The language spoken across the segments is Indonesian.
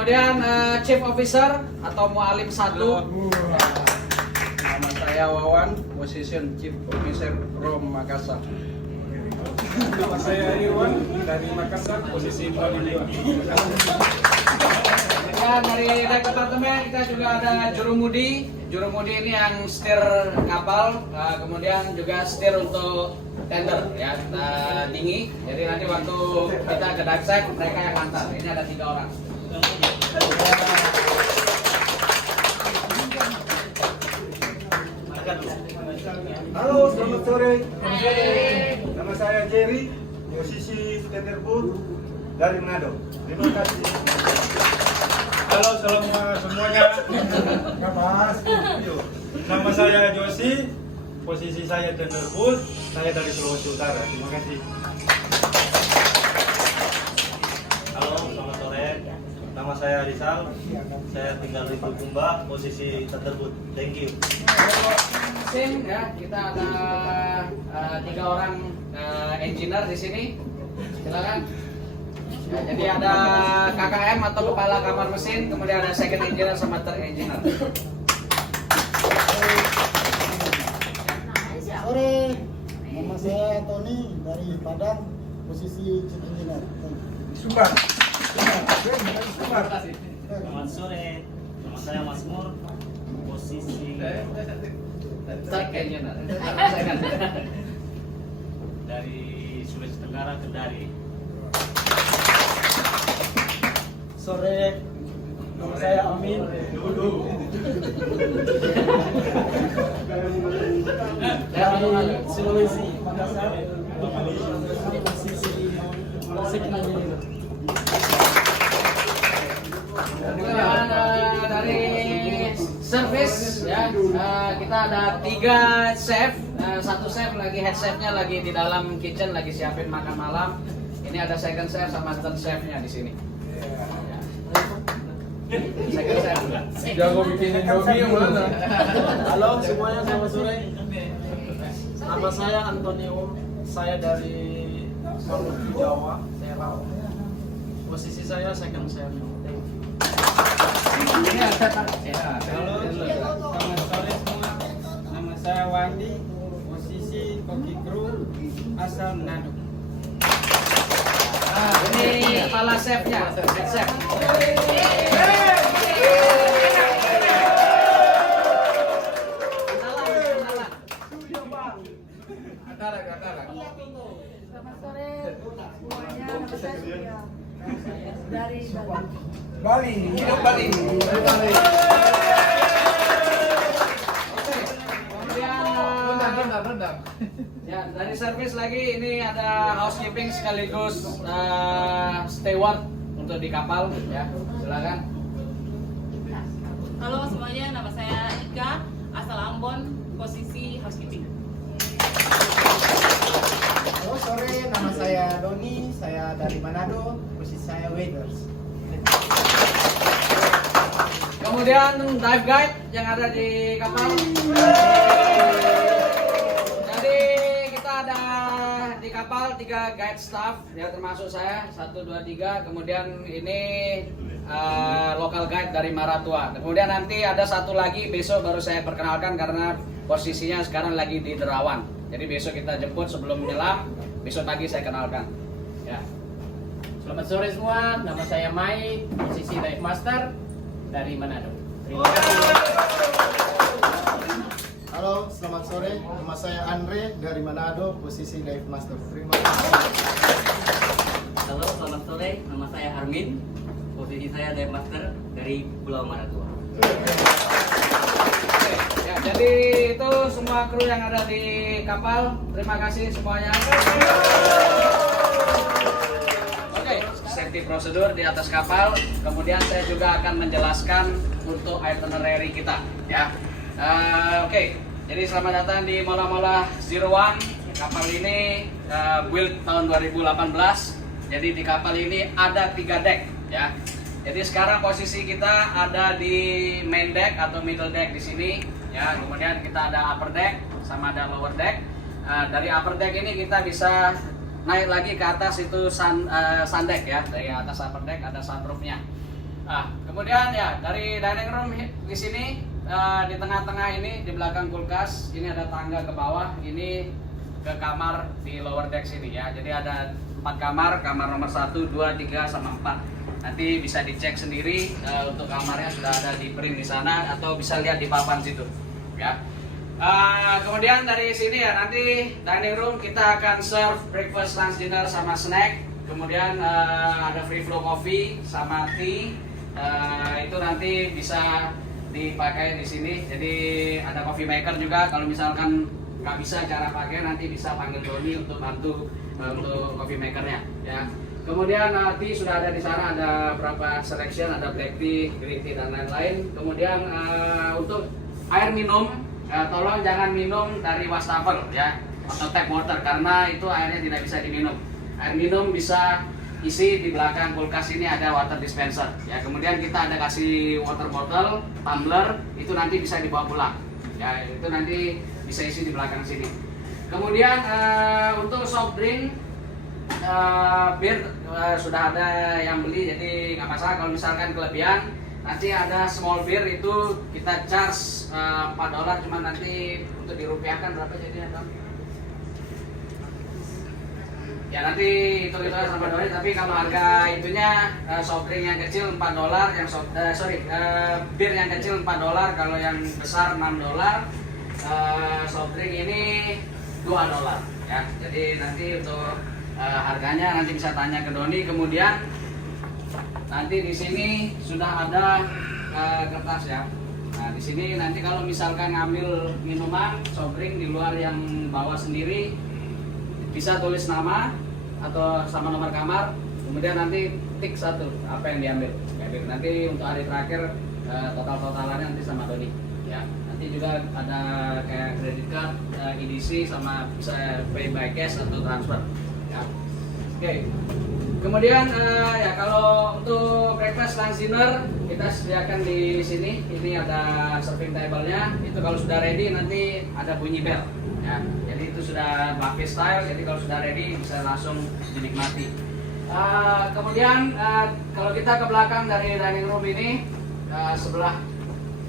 Kemudian Chief Officer atau Mualim 1. Nama saya Wawan, position Chief Officer Rom Makassar. Nama saya Irwan dari Makassar, posisi Mualim 2. Dan dari Deck Departemen kita juga ada jurumudi. Jurumudi ini yang setir kapal, kemudian juga setir untuk tender ya, dinghy. Jadi nanti waktu kita ke dive site mereka yang antar. Ini ada 3 orang. Halo, selamat sore. Nama saya Jerry, posisi tenderboat dari Manado. Terima kasih. Halo semuanya. Nama saya Josi, posisi saya tenderboat, saya dari Sulawesi Utara. Terima kasih. Halo, selamat sore. Nama saya Rizal. Saya tinggal di Bulukumba, posisi tenderboat. Thank you. Mesin ya, kita ada 3 orang engineer di sini. Silakan. Ya, jadi ada KKM atau kepala kamar mesin, kemudian ada second engineer sama third engineer. Sore, nama saya Tony dari Padang, posisi chief engineer. Sumbar. Selamat sore. Nama saya Mas Mur, posisi Third engineer. dari Sulawesi Tenggara, Kendari. Sore, nama saya Amin. Dari Sulawesi, Makassar, posisi second engineer. Kemudian dari service ya, kita ada 3 chef, 1 chef lagi, head chefnya lagi di dalam kitchen lagi siapin makan malam. Ini ada second chef sama third chefnya di sini. Second chef. Jago bikin Indomie yang mana? Halo semuanya, selamat sore. Nama saya Antonio, saya dari Maluku, Jawa, Serau. Posisi saya second chef. Ini ada Halo, selamat sore semua. Nama saya Wandi, posisi koki kru asal Manado. ini kepala chefnya, head chef. Selamat sore semuanya, nama saya Surya dari Bali. Bali, hidup Bali. Kemudian ya, dari service lagi ini ada housekeeping sekaligus steward untuk di kapal ya. Silakan. Halo semuanya, nama saya Ika, asal Ambon, posisi housekeeping. Halo sore, nama saya Doni, saya dari Manado, posisi saya waiters. Kemudian dive guide yang ada di kapal. Jadi kita ada di kapal 3 guide staff ya, termasuk saya 1, 2, 3. Kemudian ini local guide dari Maratua. Kemudian nanti ada 1 lagi besok baru saya perkenalkan karena posisinya sekarang lagi di Derawan. Jadi besok kita jemput sebelum menyelam. Besok pagi saya kenalkan. Ya. Selamat sore semua, nama saya Mai, posisi dive master dari Manado. Terima kasih. Halo, selamat sore, nama saya Andre dari Manado, posisi dive master. Terima kasih. Halo, selamat sore. Nama saya Armin, posisi saya dive master dari Pulau Maratua. Ya, jadi itu semua kru yang ada di kapal. Terima kasih semuanya. Oke, safety prosedur di atas kapal. Kemudian saya juga akan menjelaskan untuk itinerary kita. Ya, oke. Jadi selamat datang di Mola Mola 01. Kapal ini build tahun 2018. Jadi di kapal ini ada 3 deck. Ya. Jadi sekarang posisi kita ada di main deck atau middle deck di sini. Ya, kemudian kita ada upper deck sama ada lower deck. Dari upper deck ini kita bisa naik lagi ke atas itu sun deck ya. Dari atas upper deck ada sunroofnya. Kemudian ya dari dining room di sini di tengah-tengah ini di belakang kulkas ini ada tangga ke bawah, ini ke kamar di lower deck sini ya. Jadi ada 4 kamar, kamar nomor 1, 2, 3 sama 4. Nanti bisa dicek sendiri untuk kamarnya sudah ada di print di sana atau bisa lihat di papan situ ya. Kemudian dari sini ya nanti dining room kita akan serve breakfast, lunch, dinner sama snack. Kemudian ada free flow coffee sama tea. Itu nanti bisa dipakai di sini. Jadi ada coffee maker juga. Kalau misalkan nggak bisa cara pakai, nanti bisa panggil Doni untuk bantu untuk coffee makernya. Ya. Kemudian tea sudah ada di sana. Ada berapa selection? Ada black tea, green tea dan lain-lain. Kemudian untuk air minum, tolong jangan minum dari wastafel ya atau tap water karena itu airnya tidak bisa diminum. Air minum bisa isi di belakang kulkas ini ada water dispenser ya. Kemudian kita ada kasih water bottle, tumbler, itu nanti bisa dibawa pulang ya, itu nanti bisa isi di belakang sini. Kemudian untuk soft drink, bir sudah ada yang beli jadi nggak masalah. Kalau misalkan kelebihan nanti ada small beer itu kita charge $4, cuman nanti untuk dirupiahkan berapa jadinya Bang? Ya nanti itu sama Doni, tapi kalau harga itunya soft drink yang kecil $4, yang bir yang kecil $4, kalau yang besar $6. Soft drink ini $2 ya. Jadi nanti untuk harganya nanti bisa tanya ke Doni. Kemudian nanti di sini sudah ada kertas ya. Nah di sini nanti kalau misalkan ngambil minuman soft drink di luar yang bawa sendiri, bisa tulis nama atau sama nomor kamar, kemudian nanti tik 1 apa yang diambil. Nanti untuk hari terakhir total-totalannya nanti sama Doni ya. Nanti juga ada kayak credit card, EDC sama bisa pay by cash atau transfer ya. Oke. Kemudian ya kalau untuk breakfast, lunch, dinner kita sediakan di sini. Ini ada serving table-nya. Itu kalau sudah ready nanti ada bunyi bell. Ya, jadi itu sudah buffet style, jadi kalau sudah ready bisa langsung dinikmati. Kemudian kalau kita ke belakang dari dining room ini, sebelah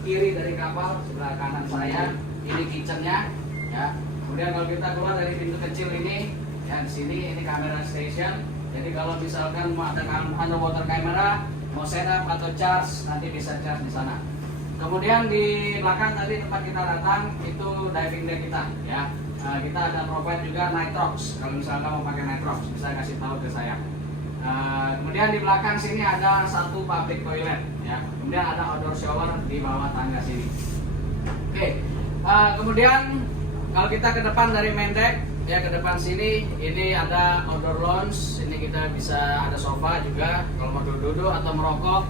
kiri dari kapal, sebelah kanan saya, ini kitchennya. Ya. Kemudian kalau kita keluar dari pintu kecil ini, ya di sini ini kamera station. Jadi kalau misalkan mau ada underwater camera, mau setup atau charge, nanti bisa charge di sana. Kemudian di belakang tadi tempat kita datang itu diving deck kita ya. Kita ada provide juga nitrox. Kalau misalkan mau pakai nitrox bisa kasih tahu ke saya. Kemudian di belakang sini ada satu public toilet ya. Kemudian ada outdoor shower di bawah tangga sini. Oke. Kemudian kalau kita ke depan dari main deck ya, ke depan sini ini ada outdoor lounge. Ini kita bisa ada sofa juga. Kalau mau duduk atau merokok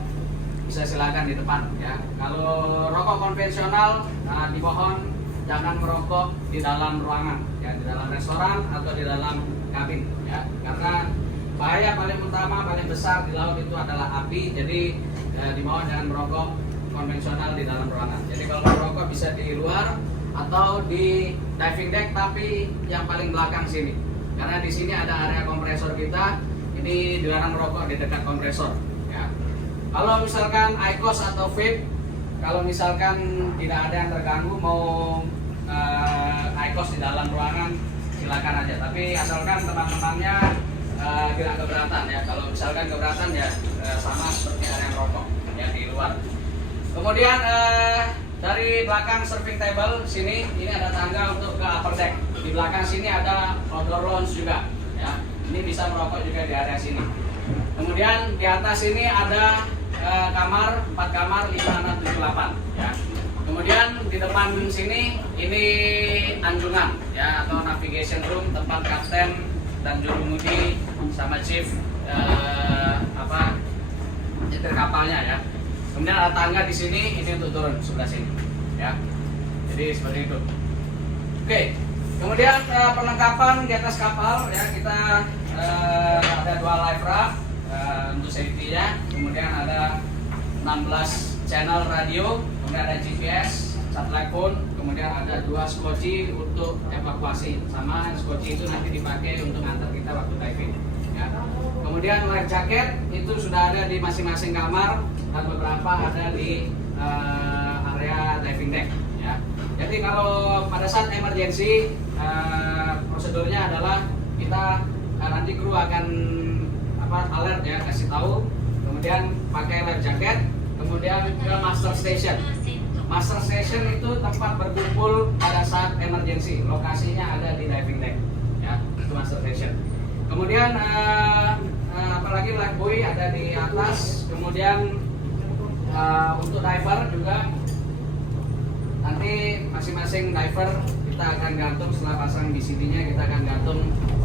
bisa silakan di depan ya. Kalau rokok konvensional dimohon jangan merokok di dalam ruangan ya, di dalam restoran atau di dalam kabin ya, karena bahaya paling utama paling besar di laut itu adalah api. Jadi dimohon jangan merokok konvensional di dalam ruangan. Jadi kalau merokok bisa di luar atau di diving deck tapi yang paling belakang sini, karena di sini ada area kompresor kita. Ini dilarang merokok di dekat kompresor ya. Kalau misalkan IQOS atau vape, kalau misalkan tidak ada yang terganggu mau IQOS di dalam ruangan silakan aja, tapi asalkan teman-temannya tidak keberatan ya. Kalau misalkan keberatan ya sama seperti ada yang rokok ya di luar. Kemudian dari belakang serving table sini ini ada tangga untuk ke upper deck. Di belakang sini ada outdoor lounge juga ya. Ini bisa merokok juga di area sini. Kemudian di atas ini ada kamar, 4 kamar, 5, 6, 7, 8 ya. Kemudian di depan sini ini anjungan ya atau navigation room, tempat kapten dan jurumudi sama chief nyetir kapalnya ya. Kemudian ada tangga di sini, ini untuk turun sebelah sini ya. Jadi seperti itu. Oke. Kemudian perlengkapan di atas kapal ya, kita ada 2 life raft untuk safety-nya. Kemudian ada 16 channel radio, kemudian ada GPS, satellite phone, kemudian ada 2 skoci untuk evakuasi. Sama skoci itu nanti dipakai untuk antar kita waktu diving. Ya. Ya. Kemudian life jacket itu sudah ada di masing-masing kamar dan beberapa ada di area diving deck. Ya. Jadi kalau pada saat emergency prosedurnya adalah kita nanti kru akan alert ya, kasih tahu, kemudian pakai life jacket, kemudian ke master station. Master station itu tempat berkumpul pada saat emergency. Lokasinya ada di diving deck, ya, itu master station. Kemudian apalagi life buoy ada di atas. Kemudian untuk diver juga nanti masing-masing diver kita akan gantung setelah pasang BCD-nya, kita akan gantung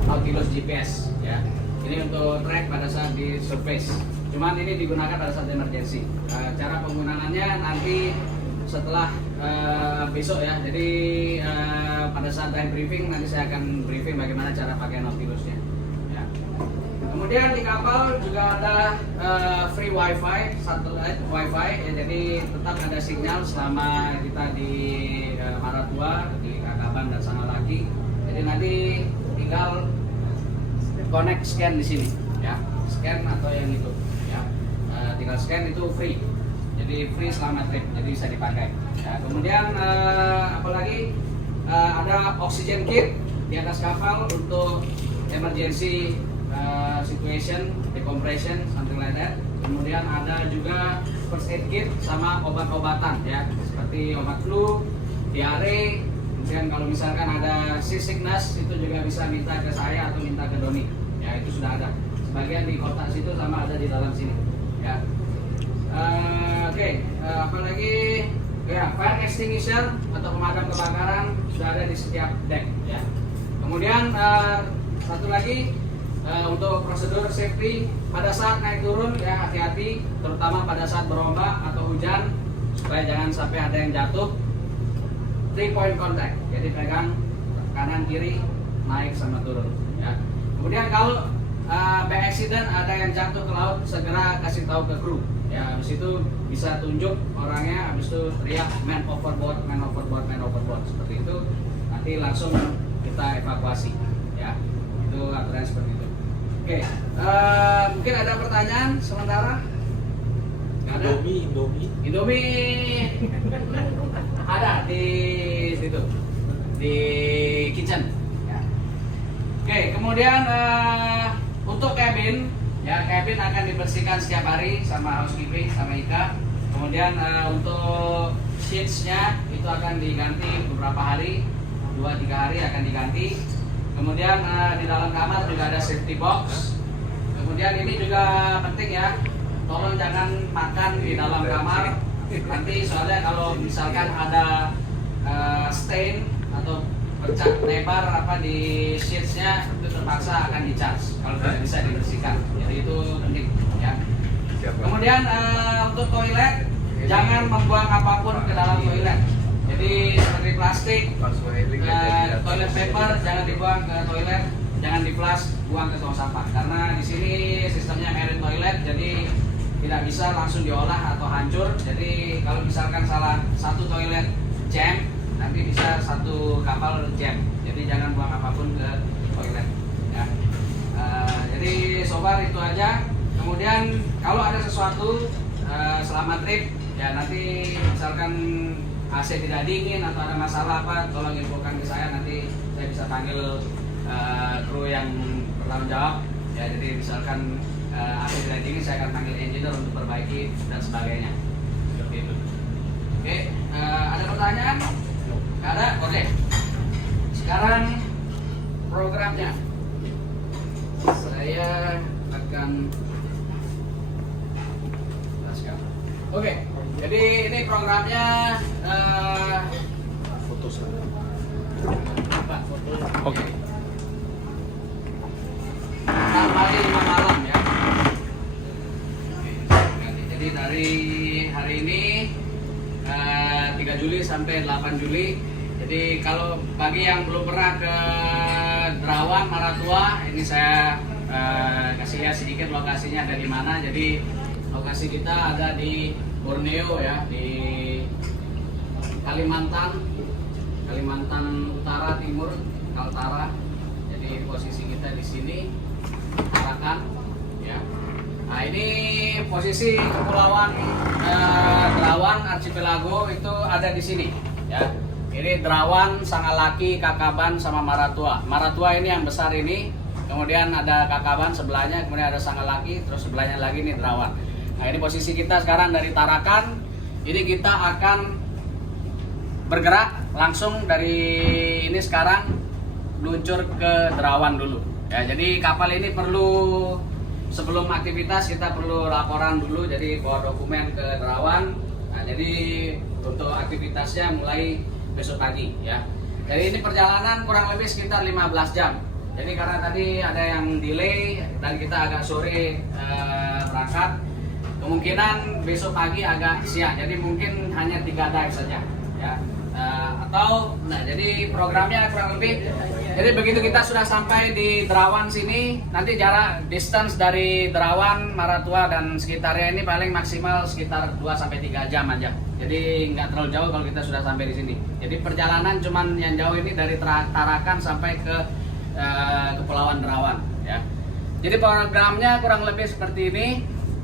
Nautilus GPS, ya. Ini untuk track pada saat di surface. Cuman ini digunakan pada saat emergency. Cara penggunaannya nanti setelah besok ya. Jadi pada saat time briefing nanti saya akan briefing bagaimana cara pakai Nautilusnya. Ya. Kemudian di kapal juga ada free wifi, satellite wifi. Ya, jadi tetap ada sinyal selama kita di Maratua, di Kakaban dan sana lagi. Jadi nanti tinggal connect scan di sini, ya, scan atau yang itu, ya, tinggal scan itu free, jadi free selama trip, jadi bisa dipakai. Ya, kemudian apalagi ada oxygen kit di atas kapal untuk emergency situation, decompression, something like that. Kemudian ada juga first aid kit sama obat-obatan, ya, seperti obat flu, diare. Kemudian kalau misalkan ada seasickness itu juga bisa minta ke saya atau minta ke Doni. Ya, itu sudah ada. Sebagian di kotak situ sama ada di dalam sini. Ya. Oke. Apalagi ya, fire extinguisher atau pemadam kebakaran sudah ada di setiap deck. Ya. Kemudian satu lagi untuk prosedur safety pada saat naik turun ya hati-hati, terutama pada saat berombak atau hujan supaya jangan sampai ada yang jatuh. 3 point contact, jadi pegang kanan kiri naik sama turun. Ya. Kemudian kalau by accident ada yang jatuh ke laut, segera kasih tahu ke kru. Ya, habis itu bisa tunjuk orangnya, habis itu teriak man overboard, man overboard, man overboard, seperti itu. Nanti langsung kita evakuasi. Ya, itu aturan seperti itu. Oke, mungkin ada pertanyaan sementara? Indomie ada di situ, di kitchen. Ya. Oke, kemudian untuk cabin, ya cabin akan dibersihkan setiap hari sama housekeeping sama Ika. Kemudian untuk sheets-nya itu akan diganti beberapa hari, 2-3 hari akan diganti. Kemudian di dalam kamar juga ada safety box. Kemudian ini juga penting ya, tolong jangan makan di dalam kamar. Nanti soalnya kalau misalkan ada stain atau bercak lebar apa di sheetsnya itu terpaksa akan di-charge kalau tidak bisa dibersihkan. Jadi itu penting ya. Kemudian untuk toilet jangan membuang apapun ke dalam toilet. Jadi seperti plastik, toilet paper jangan dibuang ke toilet, jangan di-flush, buang ke tong sampah. Karena di sini sistemnya marine toilet, jadi tidak bisa langsung diolah atau hancur. Jadi kalau misalkan salah satu toilet jam, nanti bisa satu kapal jam. Jadi jangan buang apapun ke toilet. Ya. Jadi sobar itu aja. Kemudian kalau ada sesuatu selama trip, ya nanti misalkan AC tidak dingin atau ada masalah apa, tolong infokan ke saya, nanti saya bisa panggil kru yang bertanggung jawab. Ya, jadi misalkan AC tidak dingin, saya akan panggil engineer untuk perbaiki dan sebagainya. Seperti itu. Oke, ada pertanyaan? Nggak ada? Oke. Sekarang programnya. Saya akan jelaskan. Oke, jadi ini programnya foto saya. Oke. Hari 5 malam ya. Jadi dari hari ini 3 Juli sampai 8 Juli. Jadi kalau bagi yang belum pernah ke Derawan, Maratua, ini saya kasih lihat sedikit lokasinya ada di mana. Jadi lokasi kita ada di Borneo ya, di Kalimantan Utara Timur, Kaltara. Jadi posisi kita di sini. Tarakan Tuhan. Ya. Nah ini posisi kepulauan Derawan Archipelago itu ada di sini. Ya. Ini Derawan, Sangalaki, Kakaban, sama Maratua. Maratua ini yang besar ini. Kemudian ada Kakaban sebelahnya, kemudian ada Sangalaki, terus sebelahnya lagi nih Derawan. Nah ini posisi kita sekarang dari Tarakan. Ini kita akan bergerak langsung dari ini sekarang meluncur ke Derawan dulu. Ya, jadi kapal ini perlu sebelum aktivitas kita perlu laporan dulu, jadi bawa dokumen ke Derawan. Nah, jadi untuk aktivitasnya mulai besok pagi ya. Jadi ini perjalanan kurang lebih sekitar 15 jam. Jadi karena tadi ada yang delay dan kita agak sore berangkat, kemungkinan besok pagi agak siang. Jadi mungkin hanya 3 dive saja ya. Jadi programnya kurang lebih. Jadi begitu kita sudah sampai di Derawan sini, nanti jarak distance dari Derawan, Maratua dan sekitarnya ini paling maksimal sekitar 2-3 jam aja. Jadi nggak terlalu jauh kalau kita sudah sampai di sini. Jadi perjalanan cuman yang jauh ini dari Tarakan sampai ke Kepulauan Derawan ya. Jadi programnya kurang lebih seperti ini.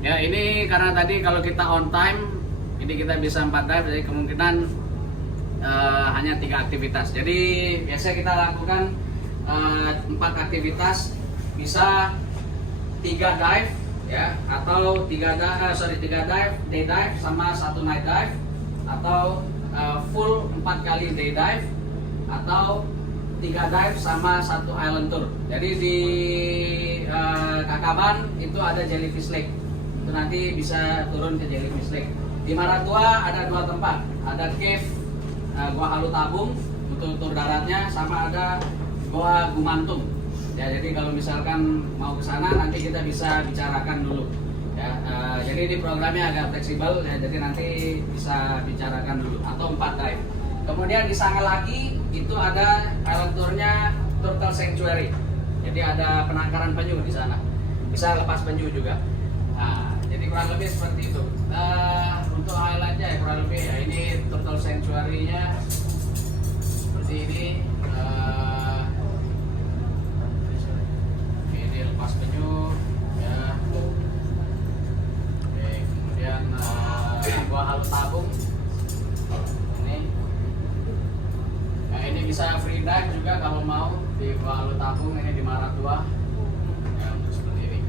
Ya, ini karena tadi kalau kita on time, ini kita bisa 4 dive, jadi kemungkinan hanya 3 aktivitas. Jadi biasa kita lakukan 4 aktivitas, bisa 3 dive ya, atau 3 dive, day dive sama 1 night dive, atau full 4 kali day dive, atau 3 dive sama 1 island tour. Jadi di Kakaban itu ada Jellyfish Lake, itu nanti bisa turun ke Jellyfish Lake. Di Maratua ada 2 tempat, ada cave Gua Halu Tabung untuk tur daratnya, sama ada Gua Gumantung. Ya, jadi kalau misalkan mau ke sana nanti kita bisa bicarakan dulu. Ya, jadi di programnya agak fleksibel ya, jadi nanti bisa bicarakan dulu atau 4 dive. Kemudian di Sangalaki itu ada island tournya Turtle Sanctuary. Jadi ada penangkaran penyu di sana. Bisa lepas penyu juga. Nah, jadi kurang lebih seperti itu. Untuk highlightnya ya kurang lebih ya, ini Turtle Sanctuary-nya seperti ini. Ini lepas penyu ya. Oke, kemudian Gua Halu Tabung. Ini bisa free dive juga kalau mau di Gua Halu Tabung, ini di Maratua ya, untuk seperti ini.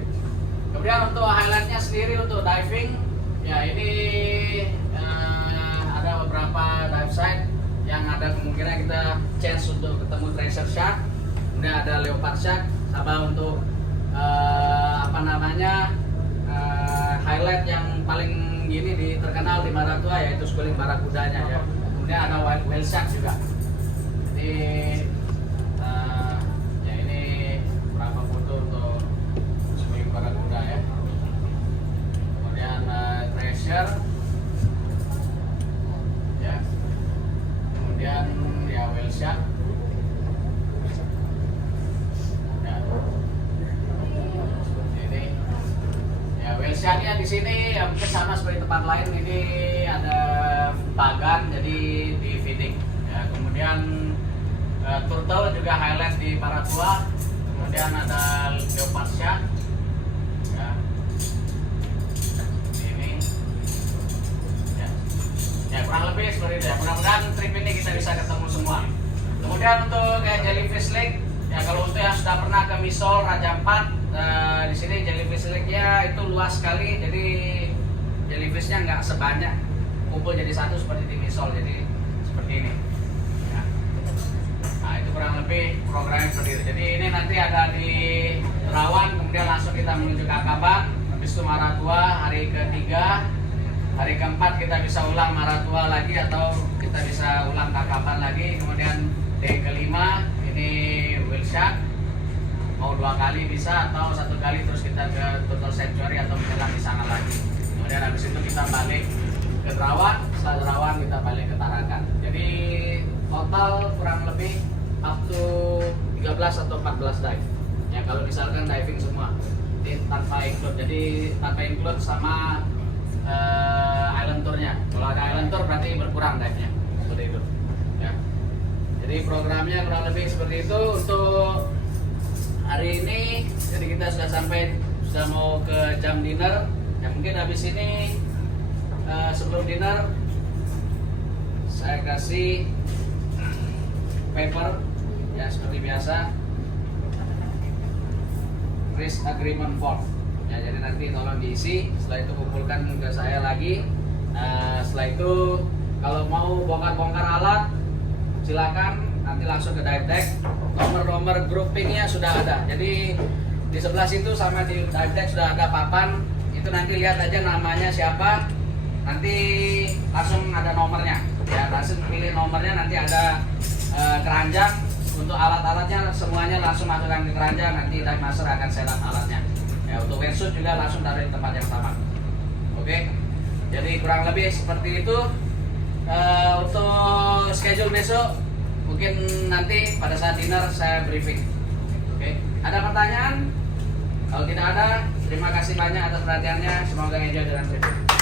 Kemudian untuk highlightnya sendiri untuk diving ya, ini ada beberapa dive site yang ada kemungkinan kita chance untuk ketemu treasure shark, kemudian ada leopard shark, sama untuk highlight yang paling gini terkenal di Maratua yaitu schooling barakudanya ya. Kemudian ada whale shark juga. Ya ini beberapa foto untuk schooling barakuda ya. Kemudian treasure ya. Kemudian ya whale shark ya. Ini ya whale sharknya di sini ya, mungkin sama seperti tempat lain, ini ada pagan jadi di feeding ya. Kemudian turtle juga highlight di Maratua, kemudian ada leopard shark ya. Ini ya kurang lebih seperti itu ya. Mudah-mudahan trip ini kita bisa ketemu semua. Kemudian untuk Jellyfish Lake ya, kalau untuk yang sudah pernah ke Misol Raja Ampat, di sini Jellyfish Lake-nya itu luas sekali, jadi jellyfishnya nggak sebanyak kumpul jadi satu seperti di Misol, jadi seperti ini. Kurang lebih programnya seperti itu. Jadi ini nanti ada di Derawan, kemudian langsung kita menuju Kakaban, habis itu Maratua hari ketiga, hari keempat kita bisa ulang Maratua lagi atau kita bisa ulang Kakaban lagi, kemudian day kelima ini whale shark, mau 2 kali bisa atau 1 kali terus kita ke Turtle Sanctuary atau menyelam di sana lagi. Kemudian habis itu kita balik ke Derawan, setelah Derawan kita balik ke Tarakan. Jadi total kurang lebih up to 13 atau 14 dive ya, kalau misalkan diving semua ini tanpa include, jadi tanpa include sama island tournya. Kalau ada island tour berarti berkurang dive-nya seperti itu ya. Jadi programnya kurang lebih seperti itu untuk hari ini. Jadi kita sudah sampai sudah mau ke jam dinner. Ya mungkin habis ini sebelum dinner saya kasih paper ya seperti biasa, risk agreement form. Ya, jadi nanti tolong diisi. Setelah itu kumpulkan ke saya lagi. Setelah itu kalau mau bongkar-bongkar alat silakan, nanti langsung ke dive deck. Nomor-nomor groupingnya sudah ada. Jadi di sebelah situ sama di dive deck sudah ada papan. Itu nanti lihat aja namanya siapa. Nanti langsung ada nomornya. Ya, langsung pilih nomornya, nanti ada keranjang untuk alat-alatnya, semuanya langsung masukkan ke keranjang. Nanti dive master akan setup alatnya. Ya, untuk wetsuit juga langsung taruh di tempat yang sama. Oke. Jadi kurang lebih seperti itu. Untuk schedule besok mungkin nanti pada saat dinner saya briefing. Oke. Ada pertanyaan? Kalau tidak ada, terima kasih banyak atas perhatiannya. Semoga enjoy dengan video.